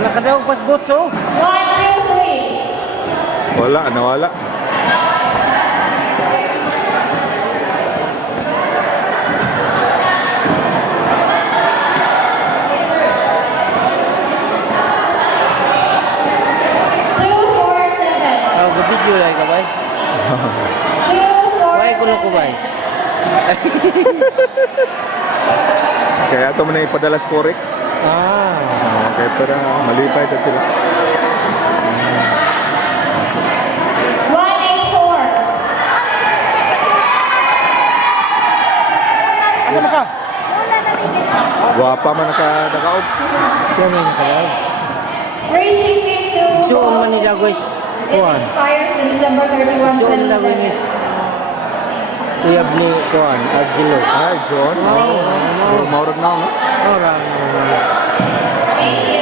Nakadaog pas botso. 1, 2, 3. Wala, nawala. Video lang ka, bay. 2, 4, Bay ko na ko, bay. Kaya ito mo na ipadala sa Forex. Kaya para malipay sa sila. 1, 8, 4. Asa na ka? Guwapa man nakadakaog. Siya may nakadaog. Free shipping to So, ang Manila, guys. It expires in December 31, So, ang lagay is 2011. Uyab ni Kuan, Agilo. Ay, John. Maurag na, no? Orang. Thank you.